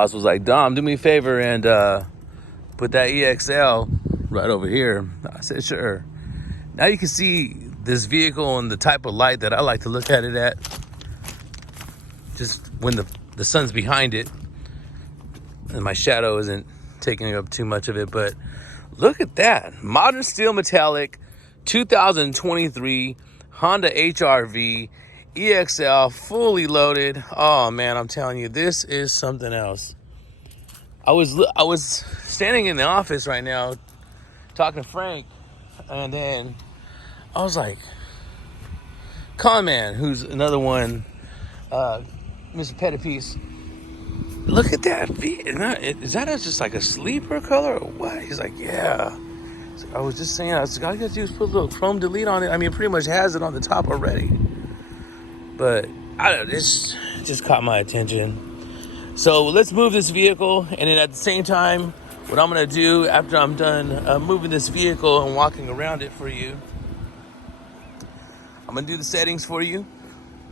boss was like, Dom, do me a favor and put that EXL right over here. I said, sure. Now you can see this vehicle and the type of light that I like to look at it at. Just when the sun's behind it and my shadow isn't taking up too much of it. But look at that. Modern steel metallic 2023 Honda HR-V EXL fully loaded. Oh man, I'm telling you, this is something else. I was standing in the office right now talking to Frank, and then I was like, Conman, who's another one, Mr. Pettipiece, look at that. Is that just like a sleeper color or what? He's like, yeah. I was just saying, all you gotta do is put a little chrome delete on it. I mean, it pretty much has it on the top already. But it's just caught my attention. So let's move this vehicle, and then at the same time, what I'm gonna do after I'm done moving this vehicle and walking around it for you, I'm gonna do the settings for you.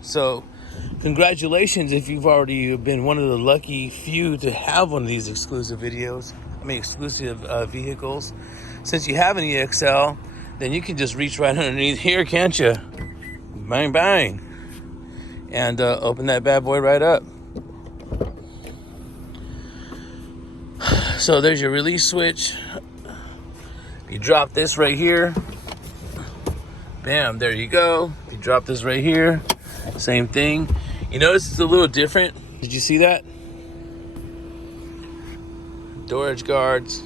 So congratulations if you've already been one of the lucky few to have one of these exclusive vehicles. Since you have an EXL, then you can just reach right underneath here, can't you? Bang, bang. And open that bad boy right up. So there's your release switch. You drop this right here. Bam, there you go. You drop this right here. Same thing. You notice it's a little different. Did you see that? Door edge guards.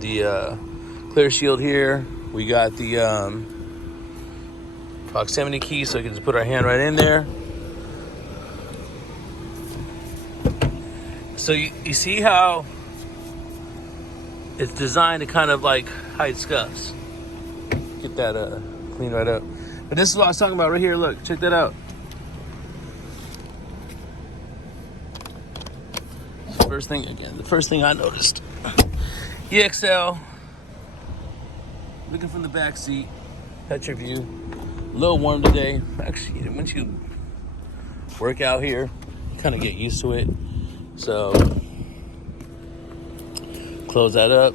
The clear shield here. We got the proximity key, so we can just put our hand right in there. So you see how it's designed to kind of like hide scuffs. Get that cleaned right up. But this is what I was talking about right here. Look, check that out. The first thing I noticed. EXL. Looking from the back seat. Picture view. A little warm today. Actually, once you work out here, you kind of get used to it. So, close that up.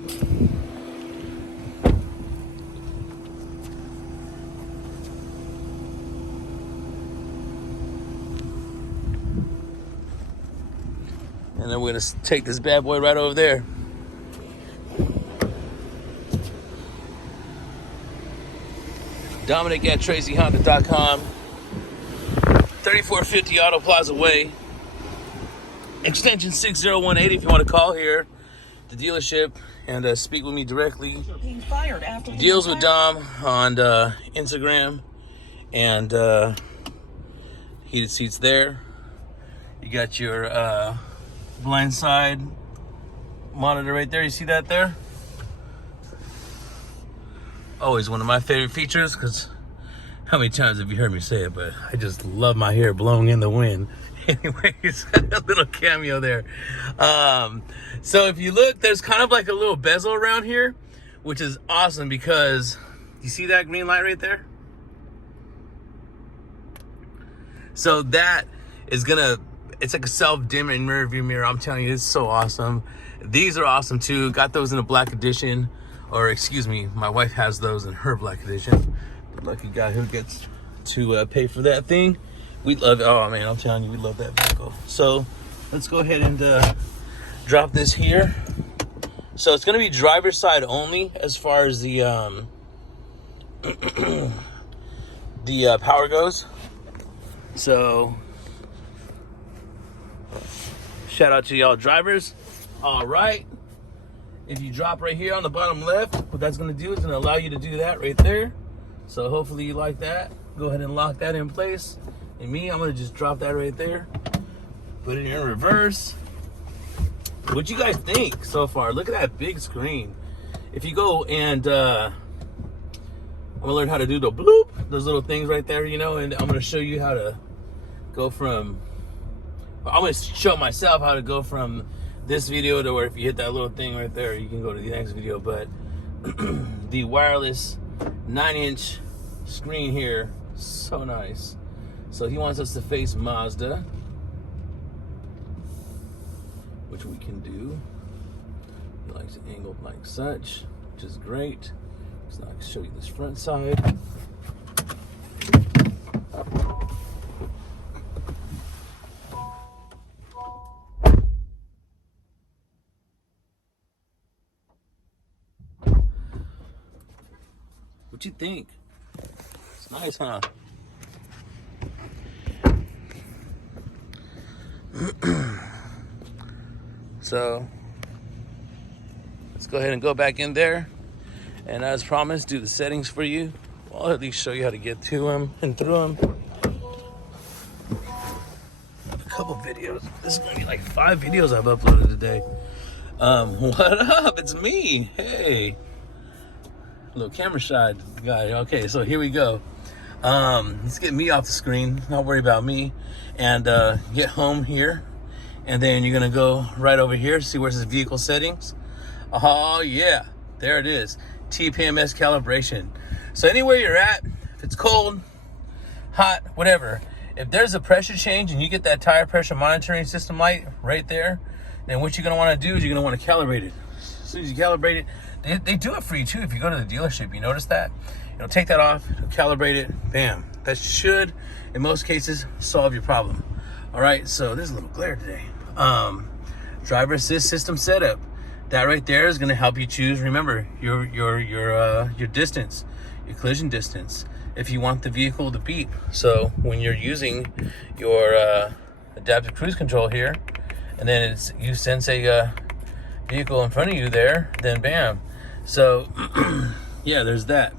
And then we're gonna take this bad boy right over there. Dominic at TracyHonda.com. 3450 Auto Plaza Way. Extension 6018 if you want to call here, the dealership, and speak with me directly. Deals with Dom on Instagram, and heated seats there. You got your blind side monitor right there. You see that there? Always one of my favorite features, because how many times have you heard me say it, but I just love my hair blowing in the wind. Anyways, a little cameo there. So if you look, there's kind of like a little bezel around here, which is awesome because you see that green light right there? So that is it's like a self-dimming rear view mirror. I'm telling you, it's so awesome. These are awesome too. Got those in a black edition, or excuse me, my wife has those in her black edition. The lucky guy who gets to pay for that thing. We love it. Oh man, I'm telling you, we love that vehicle. So let's go ahead and drop this here. So it's gonna be driver's side only as far as the the power goes. So shout out to y'all drivers. All right, if you drop right here on the bottom left, what that's gonna do is gonna allow you to do that right there. So hopefully you like that. Go ahead and lock that in place. And me, I'm gonna just drop that right there, put it in reverse. What you guys think so far? Look at that big screen. If you go and I'm gonna learn how to do the bloop, those little things right there, you know, and I'm gonna show you how to go from, I'm gonna show myself how to go from this video to where if you hit that little thing right there, you can go to the next video. But the wireless 9-inch screen here, so nice. So he wants us to face Mazda. which we can do. He likes it angled like such, which is great. So I can show you this front side. What you think? It's nice, huh? So let's go ahead and go back in there, and as promised, do the settings for you. I'll at least show you how to get to them and through them. A couple videos. This is gonna be like 5 videos I've uploaded today. What up? It's me. Hey, little camera shy guy. Okay, so here we go. Let's get me off the screen. Not worry about me, and get home here. And then you're gonna go right over here, see where it says vehicle settings. Oh yeah, there it is. TPMS calibration. So anywhere you're at, if it's cold, hot, whatever, if there's a pressure change and you get that tire pressure monitoring system light right there, then what you're gonna wanna do is you're gonna wanna calibrate it. As soon as you calibrate it, they do it for you too if you go to the dealership. You notice that? Take that off, calibrate it, bam. That should, in most cases, solve your problem. All right, so there's a little glare today. Driver assist system setup. That right there is going to help you choose. Remember your distance, your collision distance. If you want the vehicle to beep, so when you're using your adaptive cruise control here, and then you sense a vehicle in front of you there, then bam. So yeah, there's that.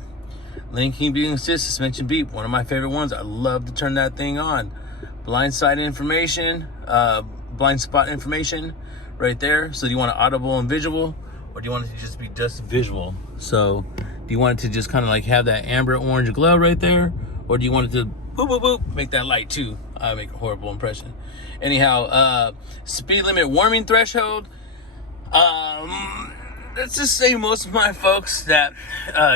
Lane keeping assist, suspension beep. One of my favorite ones. I love to turn that thing on. Blind spot information right there. So do you want it audible and visual, or do you want it to just be just visual? So do you want it to just kind of like have that amber orange glow right there, or do you want it to boop boop boop make that light too? I make a horrible impression. Anyhow, speed limit warming threshold. Let's just say most of my folks that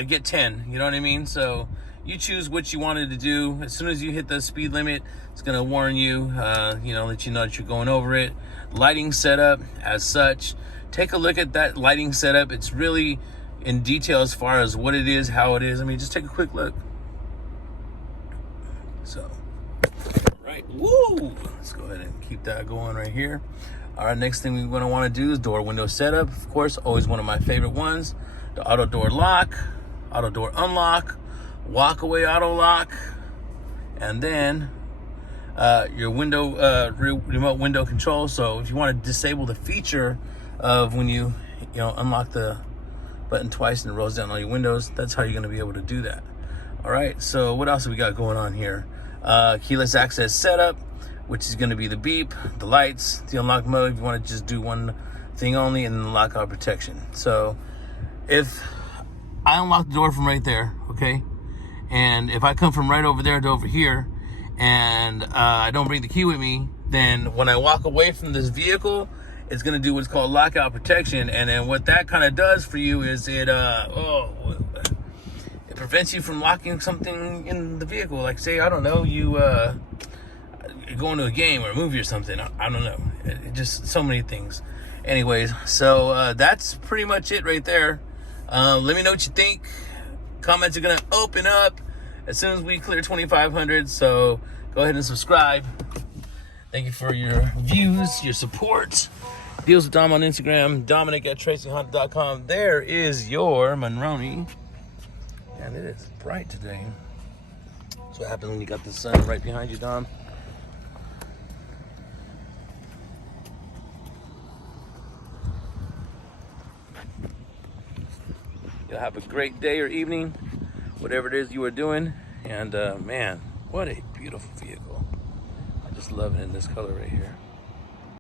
get 10, you know what I mean? So you choose what you wanted to do. As soon as you hit the speed limit, it's gonna warn you, let you know that you're going over it. Lighting setup as such. Take a look at that lighting setup. It's really in detail as far as what it is, how it is. I mean, just take a quick look. So, right, woo! Let's go ahead and keep that going right here. All right, next thing we're gonna wanna do is door window setup. Of course, always one of my favorite ones. The auto door lock, auto door unlock, walk away auto lock, and then your window remote window control. So if you want to disable the feature of when you unlock the button twice and it rolls down all your windows, that's how you're going to be able to do that. All right, so what else have we got going on here? Keyless access setup, which is going to be the beep, the lights, the unlock mode if you want to just do one thing only, and then the lockout protection. So if I unlock the door from right there, okay, and if I come from right over there to over here, and I don't bring the key with me, then when I walk away from this vehicle, it's going to do what's called lockout protection. And then what that kind of does for you is it prevents you from locking something in the vehicle. Like say, I don't know, you're going to a game or a movie or something. I don't know. It just so many things. Anyways, so that's pretty much it right there. Let me know what you think. Comments are going to open up as soon as we clear 2,500. So go ahead and subscribe. Thank you for your views, your support. Deals with Dom on Instagram, Dominic@TracyHonda.com. There is your Monroney. And it is bright today. That's what happens when you got the sun right behind you, Dom. You'll have a great day or evening, whatever it is you are doing. And man, what a beautiful vehicle. I just love it in this color right here.